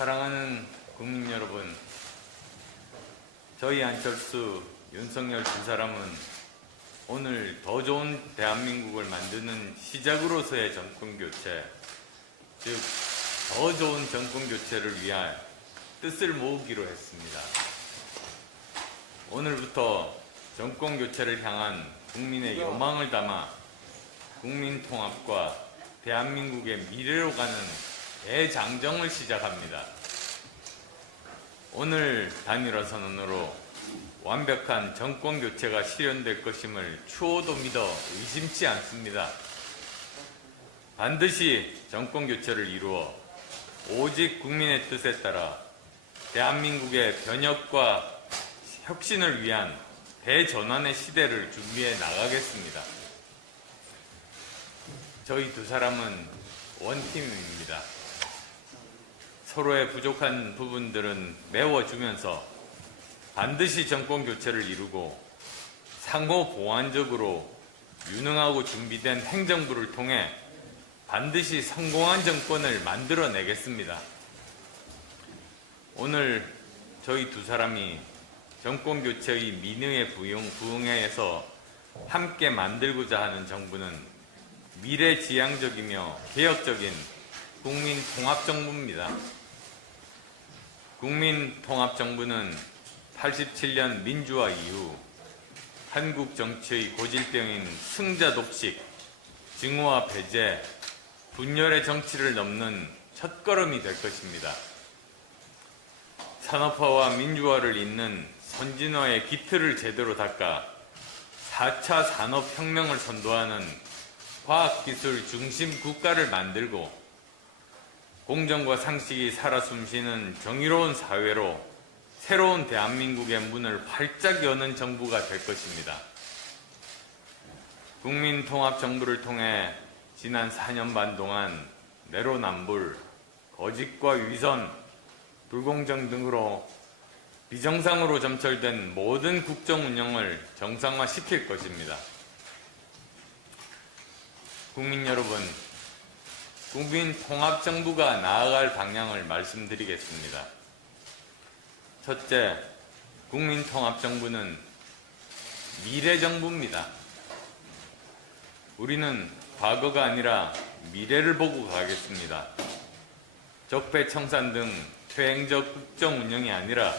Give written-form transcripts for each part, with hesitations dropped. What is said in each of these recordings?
사랑하는 국민 여러분, 저희 안철수, 윤석열 두 사람은 오늘 더 좋은 대한민국을 만드는 시작으로서의 정권교체, 즉 더 좋은 정권교체를 위한 뜻을 모으기로 했습니다. 오늘부터 정권교체를 향한 국민의 요망을 담아 국민통합과 대한민국의 미래로 가는 대장정을 시작합니다. 오늘 단일화 선언으로 완벽한 정권교체가 실현될 것임을 추호도 믿어 의심치 않습니다. 반드시 정권교체를 이루어 오직 국민의 뜻에 따라 대한민국의 변혁과 혁신을 위한 대전환의 시대를 준비해 나가겠습니다. 저희 두 사람은 원팀입니다. 서로의 부족한 부분들은 메워주면서 반드시 정권교체를 이루고 상호 보완적으로 유능하고 준비된 행정부를 통해 반드시 성공한 정권을 만들어내겠습니다. 오늘 저희 두 사람이 정권교체의 민의에 부응해서 함께 만들고자 하는 정부는 미래지향적이며 개혁적인 국민통합정부입니다. 국민통합정부는 87년 민주화 이후 한국 정치의 고질병인 승자 독식, 증오와 배제, 분열의 정치를 넘는 첫걸음이 될 것입니다. 산업화와 민주화를 잇는 선진화의 기틀을 제대로 닦아 4차 산업혁명을 선도하는 과학기술 중심 국가를 만들고 공정과 상식이 살아 숨쉬는 정의로운 사회로 새로운 대한민국의 문을 활짝 여는 정부가 될 것입니다. 국민통합정부를 통해 지난 4년 반 동안 내로남불, 거짓과 위선, 불공정 등으로 비정상으로 점철된 모든 국정 운영을 정상화시킬 것입니다. 국민 여러분, 국민통합정부가 나아갈 방향을 말씀드리겠습니다. 첫째, 국민통합정부는 미래정부입니다. 우리는 과거가 아니라 미래를 보고 가겠습니다. 적폐청산 등 퇴행적 국정 운영이 아니라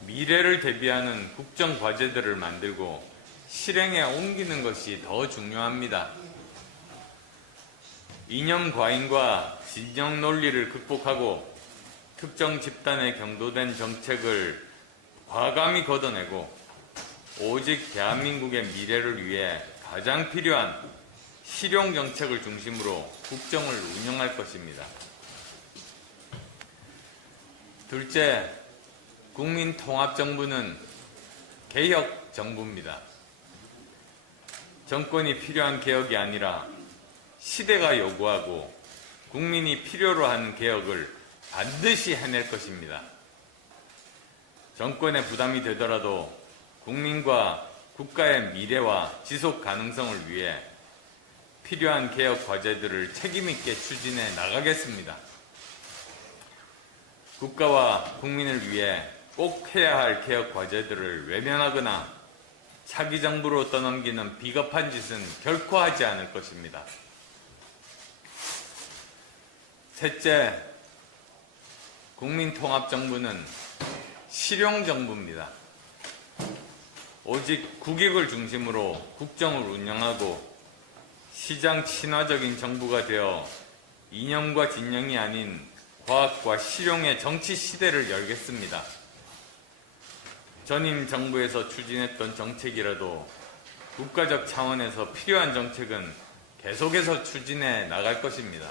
미래를 대비하는 국정 과제들을 만들고 실행에 옮기는 것이 더 중요합니다. 이념 과잉과 진영 논리를 극복하고 특정 집단에 경도된 정책을 과감히 걷어내고 오직 대한민국의 미래를 위해 가장 필요한 실용 정책을 중심으로 국정을 운영할 것입니다. 둘째, 국민통합정부는 개혁정부입니다. 정권이 필요한 개혁이 아니라 시대가 요구하고 국민이 필요로 하는 개혁을 반드시 해낼 것입니다. 정권의 부담이 되더라도 국민과 국가의 미래와 지속 가능성을 위해 필요한 개혁 과제들을 책임있게 추진해 나가겠습니다. 국가와 국민을 위해 꼭 해야 할 개혁 과제들을 외면하거나 차기 정부로 떠넘기는 비겁한 짓은 결코 하지 않을 것입니다. 셋째, 국민통합정부는 실용정부입니다. 오직 국익을 중심으로 국정을 운영하고 시장 친화적인 정부가 되어 이념과 진영이 아닌 과학과 실용의 정치 시대를 열겠습니다. 전임 정부에서 추진했던 정책이라도 국가적 차원에서 필요한 정책은 계속해서 추진해 나갈 것입니다.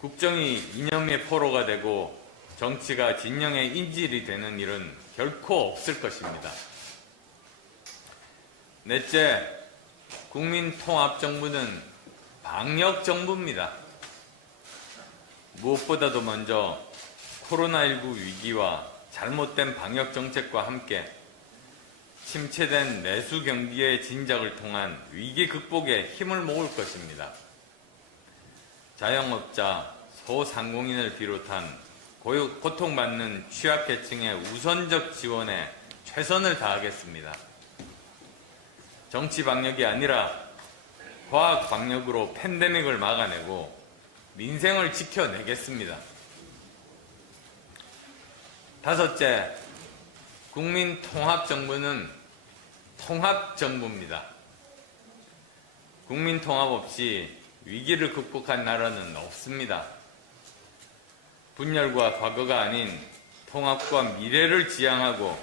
국정이 이념의 포로가 되고 정치가 진영의 인질이 되는 일은 결코 없을 것입니다. 넷째, 국민통합정부는 방역정부입니다. 무엇보다도 먼저 코로나19 위기와 잘못된 방역정책과 함께 침체된 내수 경기의 진작을 통한 위기 극복에 힘을 모을 것입니다. 자영업자, 소상공인을 비롯한 고통받는 취약계층의 우선적 지원에 최선을 다하겠습니다. 정치 방역이 아니라 과학 방역으로 팬데믹을 막아내고 민생을 지켜내겠습니다. 다섯째, 국민통합정부는 통합정부입니다. 국민통합 없이 위기를 극복한 나라는 없습니다. 분열과 과거가 아닌 통합과 미래를 지향하고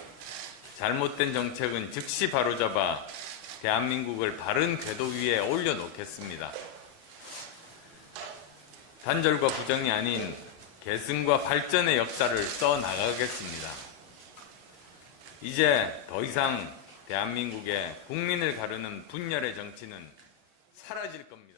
잘못된 정책은 즉시 바로잡아 대한민국을 바른 궤도 위에 올려놓겠습니다. 단절과 부정이 아닌 계승과 발전의 역사를 써나가겠습니다. 이제 더 이상 대한민국의 국민을 가르는 분열의 정치는 사라질 겁니다.